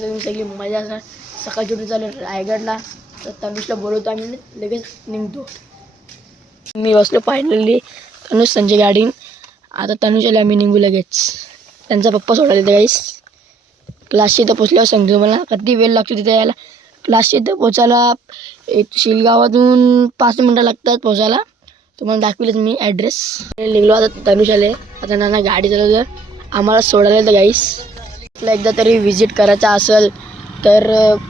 सगळी मजा असणार. सकाळची उठून चालू रायगडला, तर तनुषला बोलवतो आम्ही, लगेच निघतो. मी बसलो फायनली तनुष संजय गाडीन. आता तनुषला आम्ही निघू लगेच. त्यांचा पप्पा सोडायला येते गाईस. क्लासची इथं पोचल्यावर सांगतो मला किती वेळ लागतो तिथे यायला. क्लासची इथं पोचायला शिलगावातून 5 मिनटं लागतात पोचायला. तुम्हाला दाखविलेच मी ॲड्रेस. निघलो आता तनुष आले. आता नाना गाडी चालवतं, आम्हाला सोडायला येतं गाईस. आपला एकदा तरी व्हिजिट करायचा असेल तर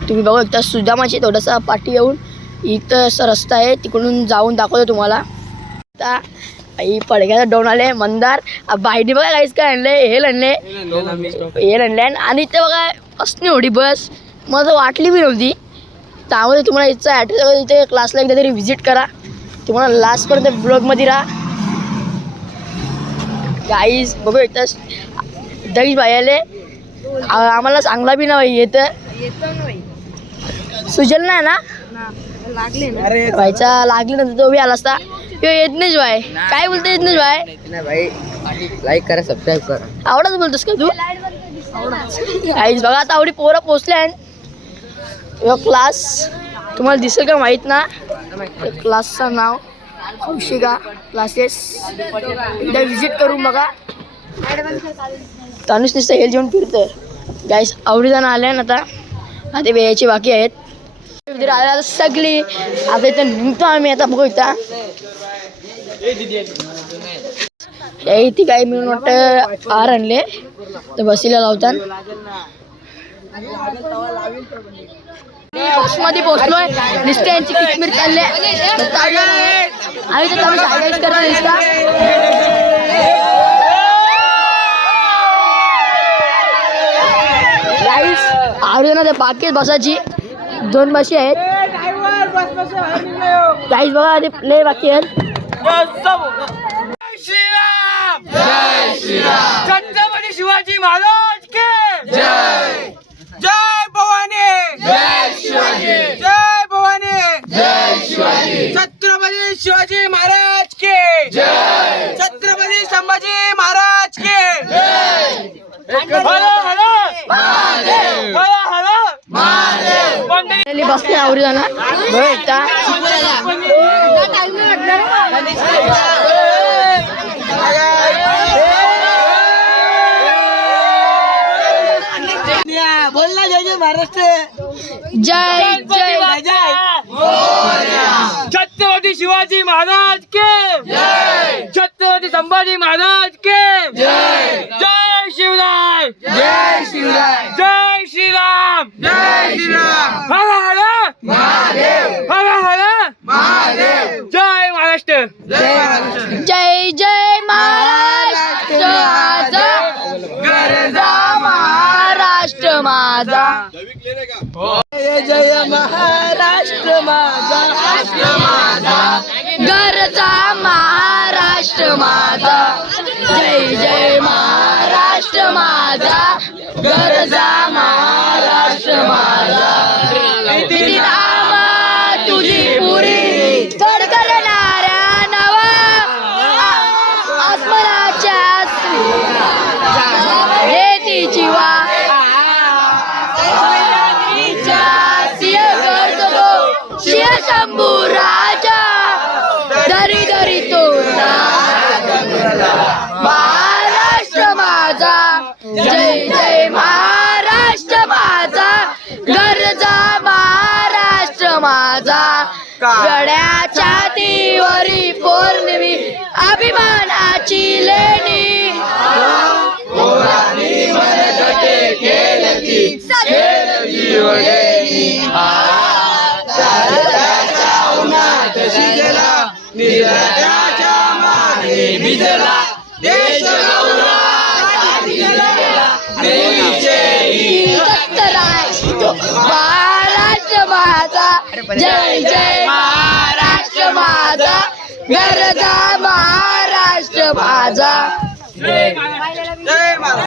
तुम्ही बघू एकदा सुदामाची थोडासा पाठी येऊन इथं असा रस्ता आहे, तिकडून जाऊन दाखवतो तुम्हाला. आता पडग्याचा डोन आले मंदार बाईने बघा काहीच काय आणले, हे आणले आणि इथे बघा असणे होती बस. मला वाटली बी नव्हती. त्यामुळे तुम्हाला इथचा ॲड्रेस इथे क्लासला एकदा तरी व्हिजिट करा. तुम्हाला लास्टपर्यंत ब्लॉगमध्ये राहा गाईज. बघू एकदा दही भाई आले, आम्हाला चांगला बी नाही येतं. सुजल नाही ना व्हायचा लागले नंतर तो बी आला असता. येत नाही बाय, काय बोलतो येत नाही बाय. लाईक करा, सबस्क्राईब करा. आवडत बोलतोस का तू? काहीच बघा आता आवडी पोरं पोचल्या. क्लास तुम्हाला दिसेल का माहीत ना. क्लासचं नाव कौशिका क्लासेस. एकदा व्हिजिट करून बघा. तनुष नुसतं हेल जेवण फिरतं गाईस. आवडीजण आल्या ना आता ते वेळाची बाकी आहेत. आल्या सगळी आता इथं निघतो आम्ही. आता बघू इथं ती काही मिळून वाटतं आर आणले तर बसीला लावतात. बसमध्ये पोहोचलोय. नुसते यांची किचमीर चालले आम्ही तर तनुष आयस करतो नुसता. आवडीना ते बाकी बसाची 2 बशी आहेत गाईस. बघा ते प्ले बाकी आहेत. जय श्रीराम. छत्रपती शिवाजी महाराज के जय. जय भवानी. जय शिवाजी. जय भवानी. जय शिवाजी. छत्रपती शिवाजी महाराज के जय. छत्रपती संभाजी महाराज के जय. Hello hello Mahadev. Hello hello Mahadev. बसते आवडी जाणार बघ एकदा. बोलना जय जय महाराष्ट्र. जय जय जय. छत्रपती शिवाजी महाराज के जय. छत्रपती संभाजी महाराज के जय. जय शिवराय. जय शिवराय. जय श्रीराम. जय श्रीराम. हर हर महादेव. हर हर महादेव. जय महाराष्ट्र. जय महाराष्ट्र. जय जय महाराष्ट्र माझा गरजा महाराष्ट्र माझा. जय जय महाराष्ट्र माझा. राष्ट्र माझा. गरजा महाराष्ट्र माझा. जय जय महाराष्ट्र माझा गरजा महाराष्ट्र माझा. किती नाम तुझी पुरी तोड करणाऱ्या नवा आसमानाच्या हे तिची वा शिव शंभू राजा दरी दरी तोडा महाराष्ट्र माझा. जय जय महाराष्ट्र माझा गरजा महाराष्ट्र माझा. गड्याच्या तीवरी पौर्णिमी अभिमानाची लेणी. भिजला देश महाराष्ट्र माझा. जय जय महाराष्ट्र माझा गरजा महाराष्ट्र माझा.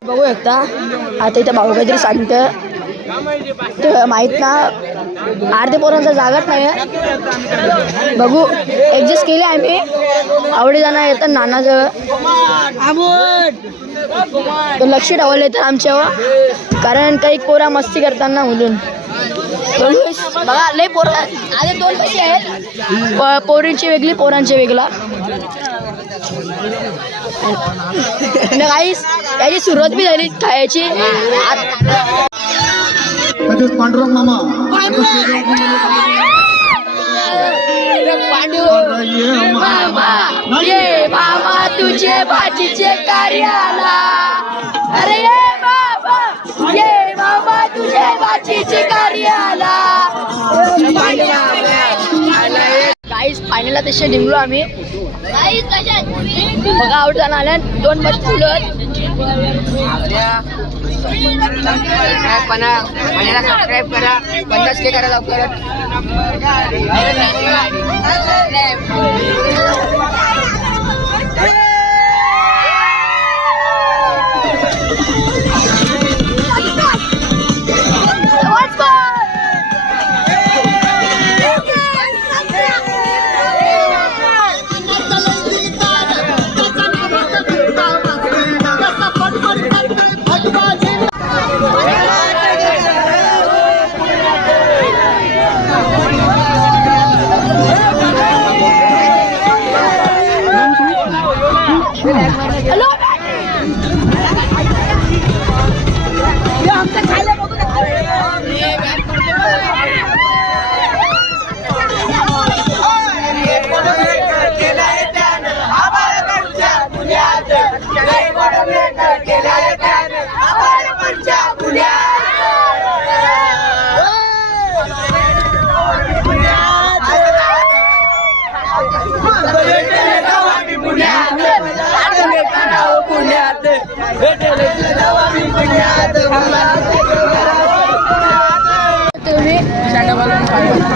बघू एकदा आता इथं भाऊ काहीतरी सांगतं तर माहीत ना. अर्धे पोरांचा जागाच नाही. बघू ॲडजस्ट केले आम्ही. आवडी जाणार येतात नानाजवळ. तर लक्ष ठेवले तर आमच्यावर, कारण काही पोरा मस्ती करताना म्हणून. बघा लय पोरं आता 2 पैसे आहेत, पोरींची वेगळी पोरांची वेगळा. काहीच याची सुरुवात बी झाली खायची. पांडुरंग मामा ये मामा तुझे भाजीचे कार्याला, अरे ये मामा तुझे भाजीचे कार्याला. गाईस फायनलला तसे निघलो आम्ही. बघा आउट जाणं आल्या 2 मस्त फुलं. सबस्क्राईब करा 50K करा लवकर.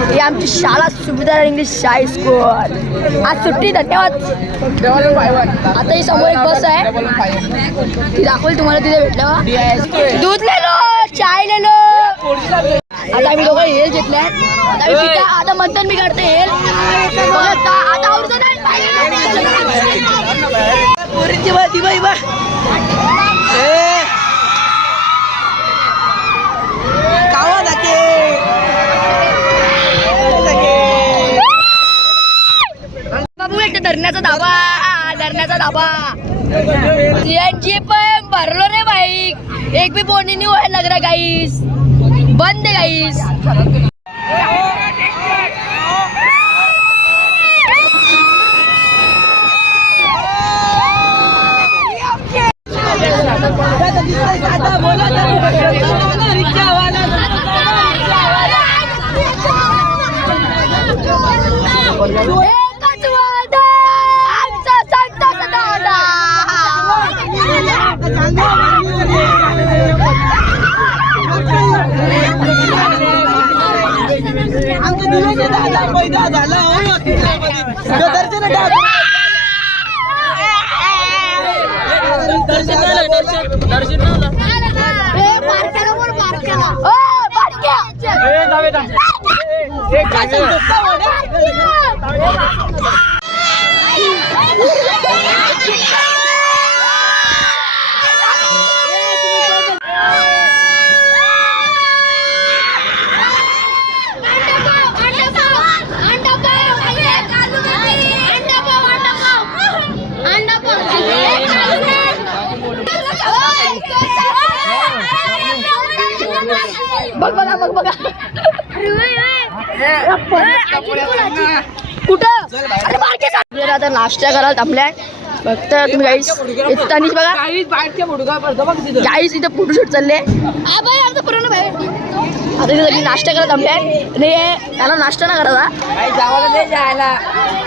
ही आमची शाळा सुभेदार इंग्लिश हायस्कूल. आज सुट्टी. धन्यवाद. आता ही समोर एक बस आहे, ती दाखवली तुम्हाला तिथे भेटल्यावर. दूध लेलो, चाय लेलो. आता आम्ही दोघं हेल घेतल्या. आता मतदान मी काढते हेल. आता आवडतं धरण्याचा धाबा सीएनजी पण भरलो रे बाईक. एक भी बोनी नहीं व्हायला लग रहा गाईस. बंद है गाईस. बघ बघा बघ बघा कुठं आता नाश्ता कराल आपल्या फक्त तुम्ही गाईस इथं बघा गाईस इथं फोटोशूट चालले. आता इथे नाश्ता करत आपल्या आणि याला नाश्ता ना करायचा.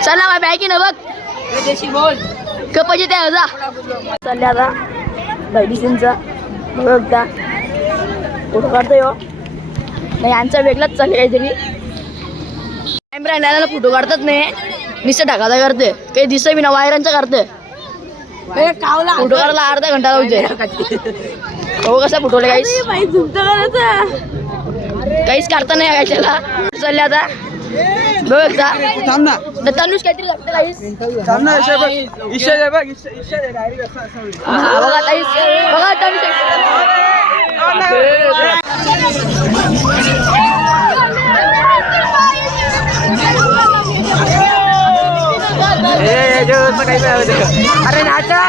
चला बाय बॅग ना बघ कपाची त्या जा चालले आता मेडिसिनचा बघा फोटो काढतोय नाही यांचा वेगळाच चालले काहीतरी. कॅमेरा नाला फोटो काढतात नाही निसं ढकाचा करते काही दिसत बी ना वायरांचा करते. फोटो काढायला अर्धा घंटा लावते. हो कसा फोटोला काहीच काहीच काढता नाही काय त्याला. चालले आता बघ एकदा. थांब ना तर तनुष काहीतरी लागतं काहीच. थांब ना ईशा बघ ईशा बघ ईशा डायरेक्ट असं बघा ताईस बघा तनुष अरे नाचा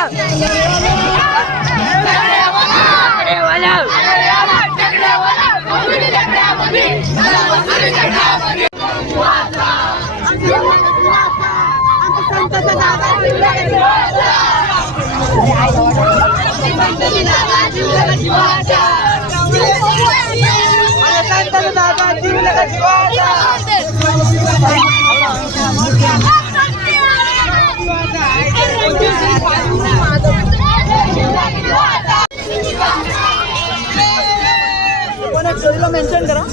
मेन्शन करा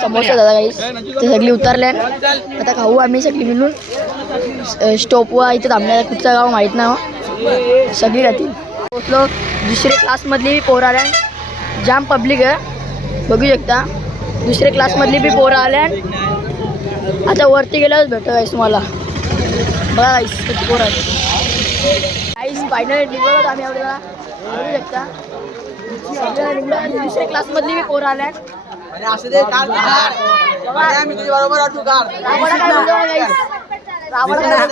समोसा दादा गाईस ते सगळी उतरल्या. आता खाऊ आम्ही सगळी मिळून. स्टॉपवर इथे थांबल्या. कुठचं गाव माहीत नाही. सगळी राहतील. पोचलो. दुसऱ्या क्लासमधली पोरं आल्या. जाम पब्लिक आहे बघू शकता. दुसऱ्या क्लासमधली बी पोरं आल्या. आता वरती गेल्यावरच भेटतो गाईस तुम्हाला. बघा गाईस किती पोरं आहेत. गाईस फायनली निघलो आम्ही एवढ्याला बघू शकता. सगळ्या निघलो. दुसऱ्या क्लासमधली बी पोरं आल्या. असू दे काढ मी तुझ्या बरोबर आठवू काढ रावणा काय बोलतो गाईस? रावणा काय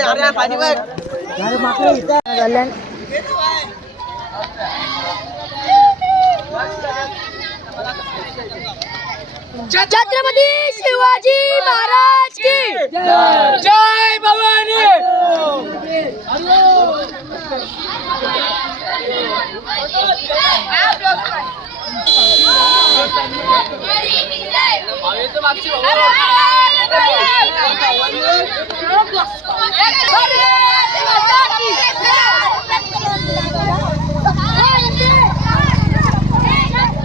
अरे पाणी बघ झालं. छत्रपती शिवाजी महाराज की जय भवानी.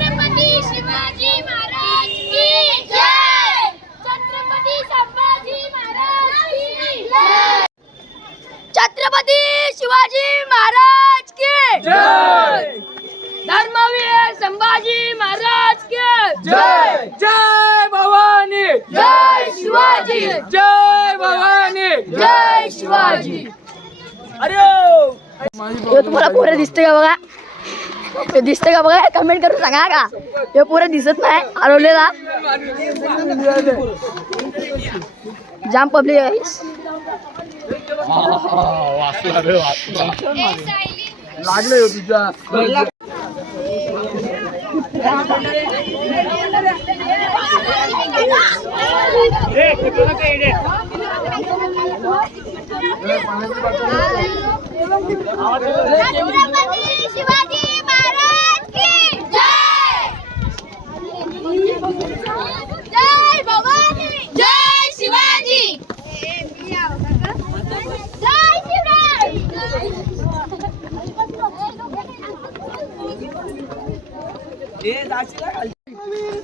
छत्रपती शिवाजी महाराज की जय. छत्रपती संभाजी महाराज की जय. छत्रपती शिवाजी महाराज की जय. धर्मवीर संभाजी महाराज की जय. जय भवानी. जय शिवाजी. जय भवानी. जय शिवाजी. अरे हे तुम्हाला पुरे दिसते का बघा, हे दिसते का बघा, कमेंट करून सांगा का. हे पुरे दिसत नाही हरवलेला. जाम पब्लिक आहे. लागले हो तुझ्या. छत्रपती शिवाजी महाराज की जय. जय भवानी. जय शिवाजी. जय शिवराय.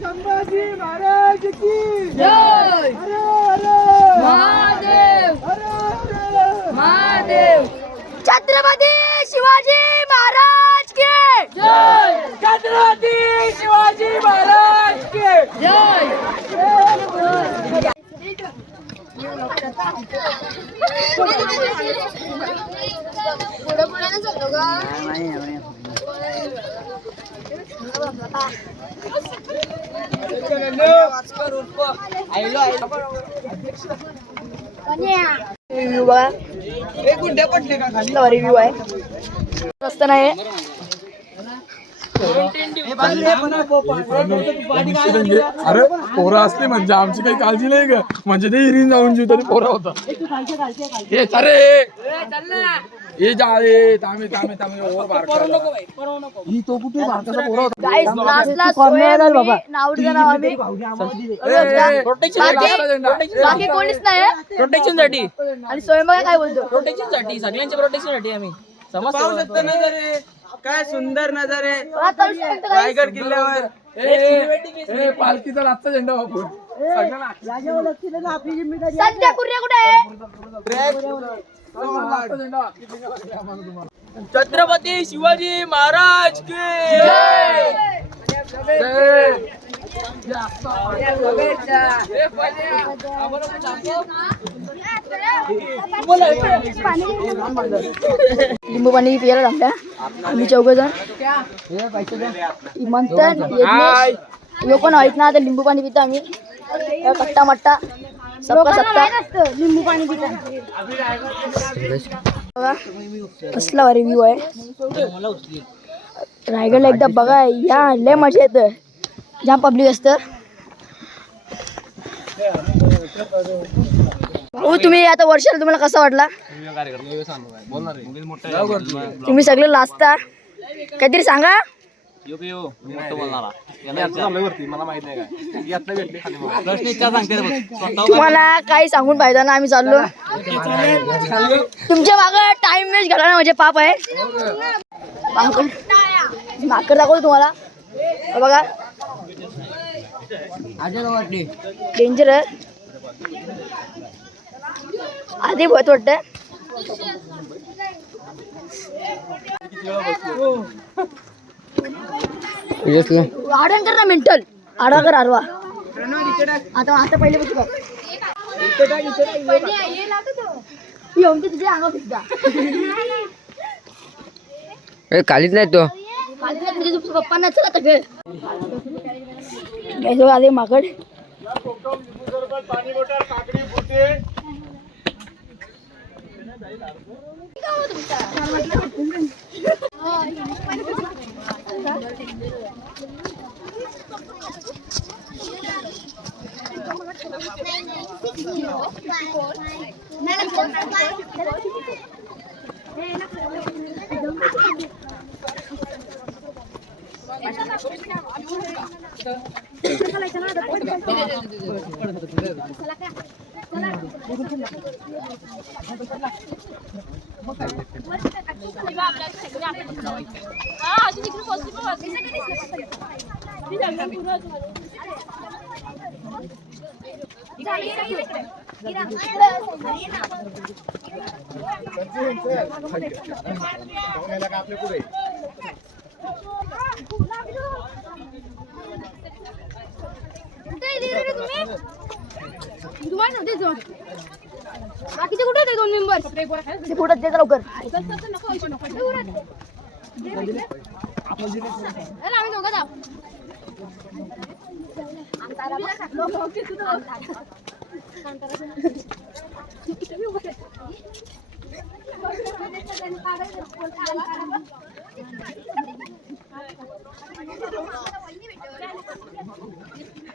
संभाजी महाराज की जय महादेव. महादेव. छत्रपती शिवाजी महाराज की जय. छत्रपती शिवाजी महाराज की जय. रिव्ह्यू बघा, रिव्ह्यू आहे. रस्ता नाही. अरे पोरं असते म्हणजे आमची काही काळजी नाही का, म्हणजे ते हिरीन जाऊन जीव तरी पोरा होता. हे अरे हे जा रे तामे तामे तामे ओव्हर बारका ही तो कुठे बारकाचा पोरा होता. गाइस लास्टला सोहेल बाबा नावडीचं नाव आम्ही बाकी कोणीच नाही. प्रोटेक्शन साठी आणि सोहेल बघा काय बोलतो. प्रोटेक्शन साठी सगळ्यांच्या प्रोटेक्शन साठी आम्ही पाहू शकता नजारे, काय सुंदर नजारे बघा, तळू शकतो guys. रायगड किल्ल्यावर. ए पालखीचा रातचा झेंडा वापर सगळ्यांना सध्या कुर्या कुठे आहे. रातचा झेंडा वापर. छत्रपती शिवाजी महाराज की लिंबू पाणी पियाला थांबल्या आम्ही चौघ जण. मंथन यज्ञेश यो पण आहेत ना, आता लिंबू पाणी पितो आम्ही. कट्टा मट्टा सबका सत्ता लिंबू पाणी पिता. बघा कसला रिव्ह्यू आहे. रायगडला एकदा बघा या, लय मजा येतं. जाम पब्लिक असतं. हो तुम्ही आता वर्षाला तुम्हाला कसा वाटला. तुम्ही सगळे लाजता, काहीतरी सांगा. तुम्हाला काही सांगून फायदा ना, आम्ही चाललो. तुमच्या मागं टाइम वेस्ट घाला ना, म्हणजे पाप आहे. माकड दाखवतो तुम्हाला. बघा डेंजर आहे. आधी बहुत वाटत. आडण कर ना मेंटल. आडवा कर आडवा. आता पहिले बघ येऊन तुझ्या अंगा फिरता. कालीच नाही तो पप्पांना चला तर आले माकड. बाकीचे कुठे होते 2 मेंबर ते पुढे दे लवकर. आम्ही दोघं जाऊ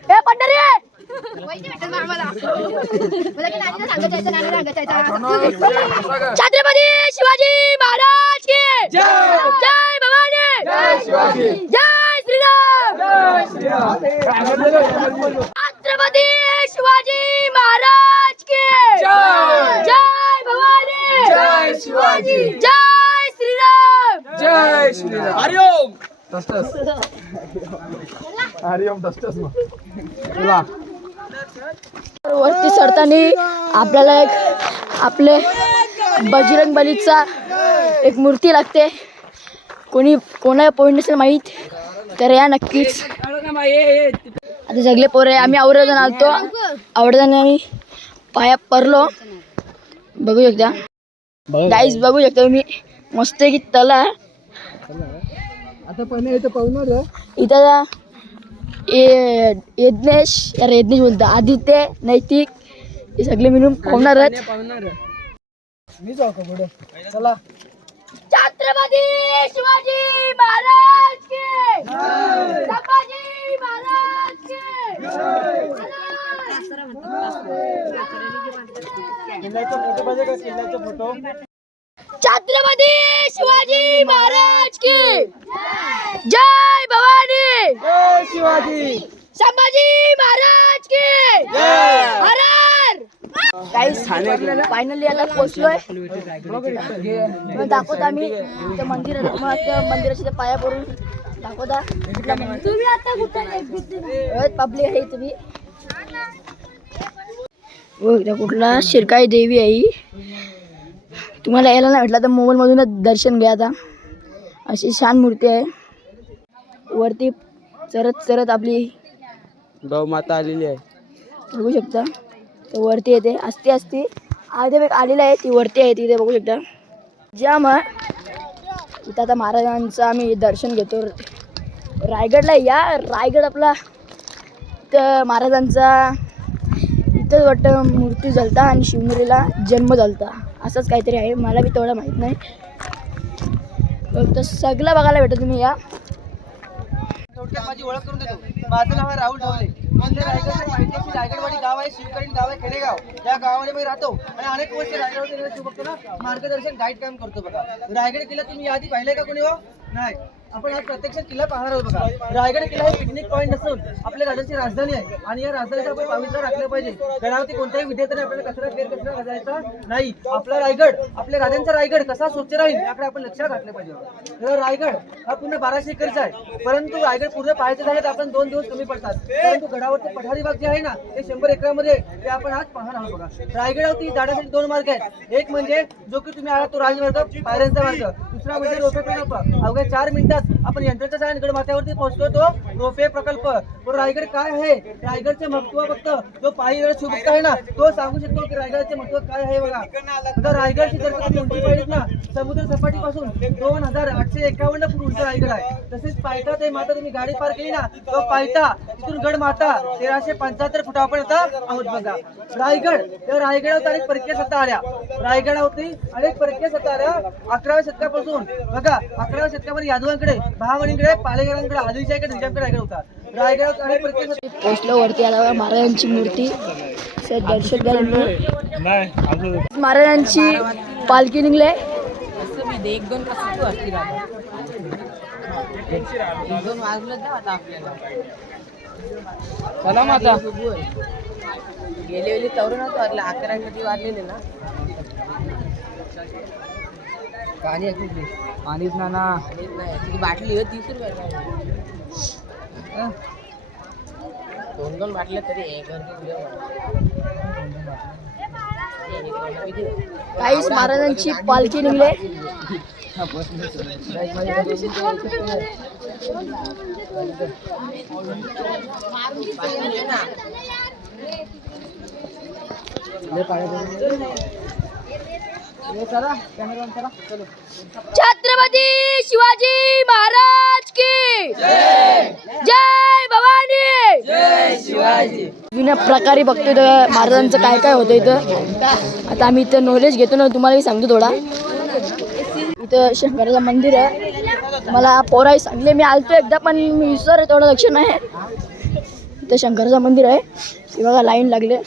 ए पंढरी छत्रपती शिवाजी महाराज की जय भवानी जय श्रीराम छत्रपती शिवाजी महाराज की जय भवानी जय शिवाजी जय श्रीराम जय श्रीराम. हरिओम हरिओम टस्टस मग चला. वरती चढताना आपल्याला एक आपले बजरंग बलीचा एक मूर्ती लागते. कोणा पॉईंट नसेल माहीत तर या नक्कीच. आता सगळे पोरे आम्ही आवडजण आलतो. आवडताना आम्ही पाया पडलो. बघू शकता गाईज, बघू शकता तुम्ही मस्त की तला इथं यज्ञेश बोलतो, आदित्य, नैतिक हे सगळे मिळून पाहुणार आहेत. छत्रपती शिवाजी महाराज की संभाजी महाराज की छत्रपती शिवाजी महाराज की जय भवानी जय शिवाजी. संभाजी महाराज की हर हर. फायनली याला पोहोचलोय. दाखवतो आम्ही त्या मंदिराच्या पाया पडून दाखवता. तुम्ही आता कुठे पब्लिक आहे तुम्ही कुठला शिरकाई देवी आहे. तुम्हाला यायला नाही भेटला तर मोबाईल मधूनच दर्शन घ्या. आता अशी छान मूर्ती आहे. वरती चरत आपली गौ माता आलेली आहे. बघू शकता तर वरती येते. असते आधी आलेली आहे ती वरती आहे तिथे बघू शकता. जाम इथं आता महाराजांचं आम्ही दर्शन घेतो. रायगडला या. रायगड आपला तर महाराजांचा इथंच वाटतं मूर्ती झालता आणि शिवनेरीला जन्म झालता असंच काहीतरी आहे. मला बी तेवढं माहीत नाही. फक्त सगळं बघायला भेटतं तुम्ही या. माझी ओळख करून देतो. माझं नाव आहे राहुल ढवले. रायगडवाडी गाव आहे, शिवकरीण गाव आहे, खेडेगाव. या गावामध्ये मी राहतो आणि अनेक वर्ष रायगडमध्ये बघतो ना, मार्गदर्शन गाईड काम करतो. बघा रायगड किल्ला तुम्ही आधी पाहिलाय का कोणी? हो नाही. आपण आज प्रत्यक्ष किल्ला पाहणार आहोत. बघा रायगड किल्ला हे पिकनिक पॉईंट नसून आपल्या राज्याची राजधानी आहे आणि या राजधानीचा आपण पवित्र राखलं पाहिजे. गडावरती कोणत्याही विद्यार्थ्याने आपल्याला कचरा घालायचा नाही. आपला रायगड, आपल्या राजांचा रायगड कसा स्वच्छ राहील याकडे आपण लक्ष घातलं पाहिजे. रायगड हा पूर्ण 1200 एकरचा आहे, परंतु रायगड पूर्ण पाहायचं झालं तर आपण 2 दिवस कमी पडतात. परंतु गडावरती पठारी भाग जे आहे ना ते 100 एकरामध्ये ते आपण आज पाहणार आहोत. बघा रायगडावरती जाण्यासाठी 2 मार्ग आहेत. एक म्हणजे जो की तुम्ही आला तो राजमार्ग, पायऱ्यांचा मार्ग. दुसरा म्हणजे रोपे प्रकल्प. अवघ्या 4 मिनिटात आपण यंत्राच्या सहाय्याने गड माथ्यावरती पोहोचतो. तो रोपे प्रकल्प. रायगड काय आहे, रायगडचे महत्व फक्त जो पायी शुभक्त आहे ना तो सांगू शकतो की रायगडचे महत्व काय आहे. बघा आता रायगडची जर तुम्ही उंची पाहिलीत ना, समुद्र सपाटीपासून 2851 फूट उंच रायगड आहे. तसेच पायथा ते माता तुम्ही गाडी पार केली ना तो पायथा तिथून गड माता 1375 फूट आपण आता आहोत. बघा रायगड त्या रायगडावर अनेक परकीय सत्ता आल्या. रायगडावरती अनेक परकीय सत्ता आल्या 11व्या शतकापासून. बघा 11व्या शतकामध्ये यादवांकडे, बहामणींकडे, पालेकरांकडे, आदिलशाहीकडे, निजामकडे रायगड होता. रायगडावर अनेक परकीय सत्ता. पोचलो वरती आला महाराजांची मूर्ती दर्शन घ्यायला. महाराजांची पालखी निघले. 2 वाजलं ना आता आपल्याला. चला मग आता गेले तवरून होतो 11 कधी वाजलेले ना. पाणी आहे खूप. पाणीच ना ती बाटली आहे 30 रुपये. 2 बाटल्या तरी काहीच महाराजांची पालखी निघले. छत्रपती शिवाजी महाराज की जय भवानी. जुन्या प्रकारे बघतोय इथं महाराजांचं काय काय होतं इथं. आता आम्ही इथं नॉलेज घेतो ना, तुम्हालाही सांगतो थोडा. इथं शंकराचं मंदिर आहे. मला पोराही सांगले, मी आलतो एकदा पण मी विसर तेवढं लक्ष नाही. इथं शंकराचं मंदिर आहे. हे बघा लाईन लागले,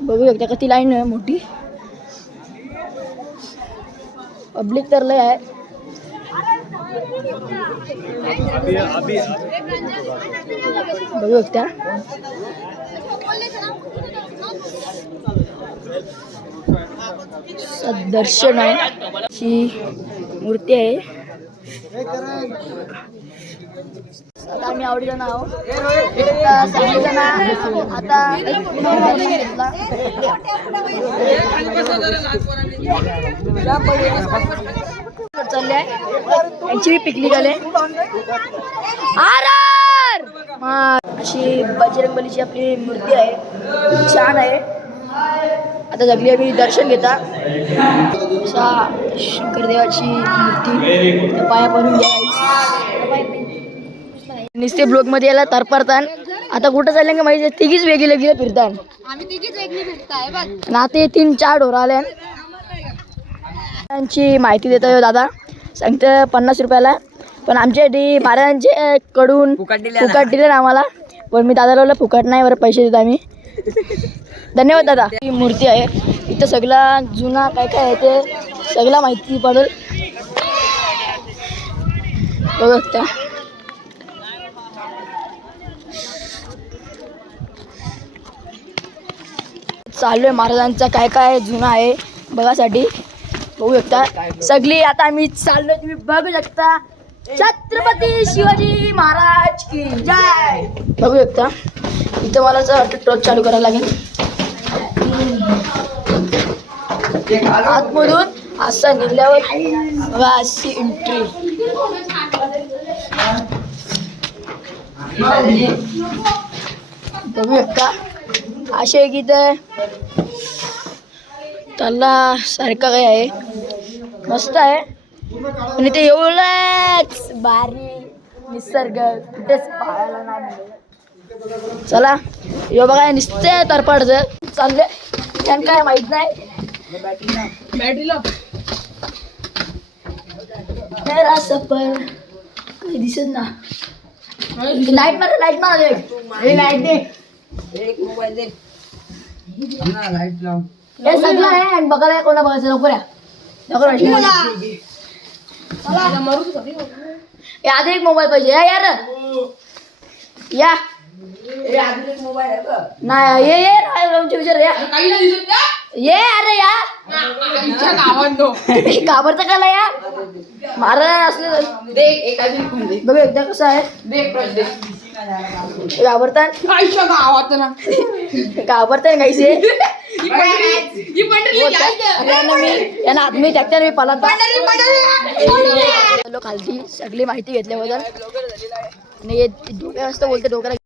बघू एकदा किती लाईन आहे मोठी. पब्लिक तर लय आहे. बघू एकदा दर्शन आहे. ही मूर्ती आहे. आता आम्ही आवडीला नाव आता सगळेजण आता दर्शन घेतला. चालले यांची पिकनिक आले. अशी बजरंगबलीची आपली मूर्ती आहे, छान आहे. आता जगली आम्ही दर्शन घेता. अशा शंकरदेवाची मूर्ती पाया पडून घ्या. नुसते ब्लॉग मध्ये यायला तरपडतात. आता कुठं चालले का माहिती, तिघीच वेगळी फिरतात. आम्ही तिघीच वेगळी फिरताय बघ. नाते 3-4 ढोरं आले. त्यांची माहिती देतो दादा, सांगतं 50 रुपयाला. पण आमच्यासाठी महाराजांचे कडून फुकट दिले ना आम्हाला. पण मी दादाला बोललो फुकट नाही, बरं पैसे देतो आम्ही. धन्यवाद दादा. ही मूर्ती आहे इथं. सगळा जुना काय काय आहे ते सगळं माहिती पडेल. बघा चालू आहे महाराजांचा काय काय जुना आहे बघासाठी. बघू शकता सगळी. आता आम्ही चाललो, तुम्ही बघू शकता. छत्रपती शिवाजी महाराज की जय. बघू शकता इथं मला टॉर्च चालू करायला लागेल. आतमधून असं निघल्यावर बघा अशी एंट्री. बघू शकता असे की इथं त्याला सारखं काय आहे, मस्त आहे. आणि ते एवढंच भारी निसर्ग कुठेच पाहायला नाही मिळेल. चला यो बघा नुसते तरपडचं चालले. त्यांना काय माहित नाही. मेरा सफर काही दिसत ना. लाईट मार लाईट दे. हे सगळं आहे आणि बघायला कोणा बघायचं लवकर या. आधी एक मोबाईल पाहिजे यार. या नाही ये विचार या. ये अरे या घाबरता काला या. महाराज असले बघ एकदा कसं आहे. घाबरतात घाबरतात काहीसे. यांना आदमी त्याच्या मी पाला खालती सगळी माहिती घेतल्याबद्दल. डोक्या वाजता बोलते डोक्याला